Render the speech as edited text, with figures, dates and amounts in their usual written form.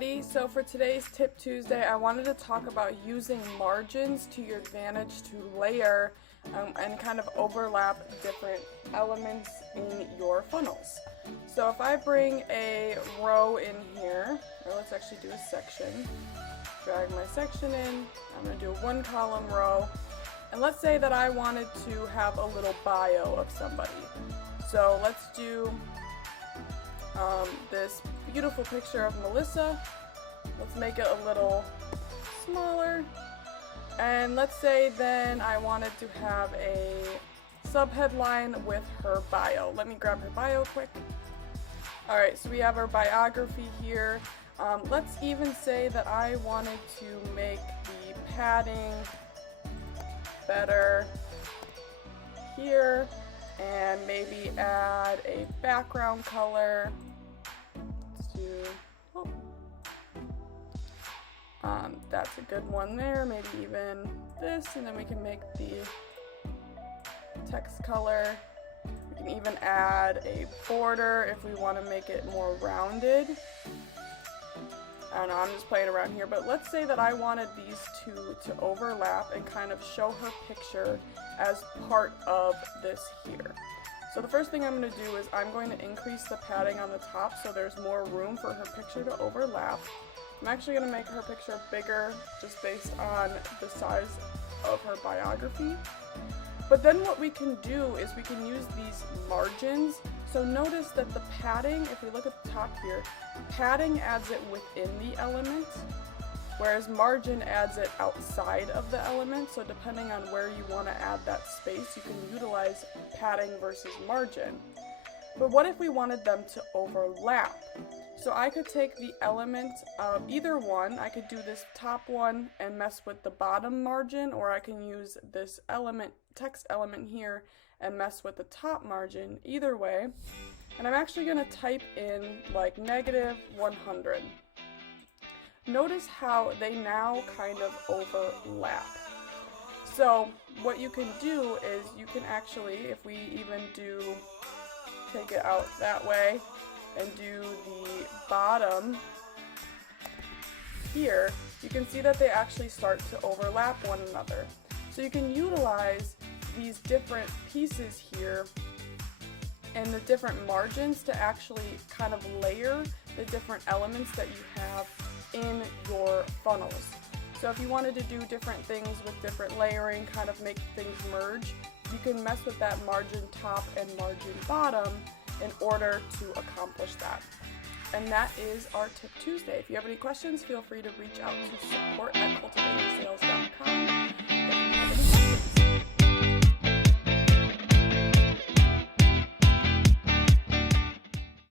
everybody. So for today's Tip Tuesday, I wanted to talk about using margins to your advantage to layer and kind of overlap different elements in your funnels. So if I bring a row in here, or let's actually do a section, drag my section in, I'm going to do a 1-column row, and let's say that I wanted to have a little bio of somebody. So let's do this beautiful picture of Melissa. Let's make it a little smaller. And let's say then I wanted to have a subheadline with her bio. Let me grab her bio quick. Alright, so we have our biography here. Let's even say that I wanted to make the padding better here and maybe add a background color. That's a good one there, maybe even this, and then we can make the text color. We can even add a border if we want to make it more rounded. I don't know, I'm just playing around here, but let's say that I wanted these two to overlap and kind of show her picture as part of this here. So the first thing I'm going to do is I'm going to increase the padding on the top so there's more room for her picture to overlap. I'm actually going to make her picture bigger just based on the size of her biography. But then what we can do is we can use these margins. So notice that the padding, if we look at the top here, padding adds it within the element, whereas margin adds it outside of the element. So depending on where you want to add that space, you can utilize padding versus margin. But what if we wanted them to overlap? So I could take the element of either one. I could do this top one and mess with the bottom margin, or I can use this element, text element here, and mess with the top margin. Either way. And I'm actually going to type in like -100. Notice how they now kind of overlap. So what you can do is you can actually, if we even do take it out that way and do the bottom here, you can see that they actually start to overlap one another. So you can utilize these different pieces here and the different margins to actually kind of layer the different elements that you have in your funnels. So if you wanted to do different things with different layering, kind of make things merge, you can mess with that margin top and margin bottom in order to accomplish that. And that is our Tip Tuesday. If you have any questions, feel free to reach out to support@cultivatingsales.com.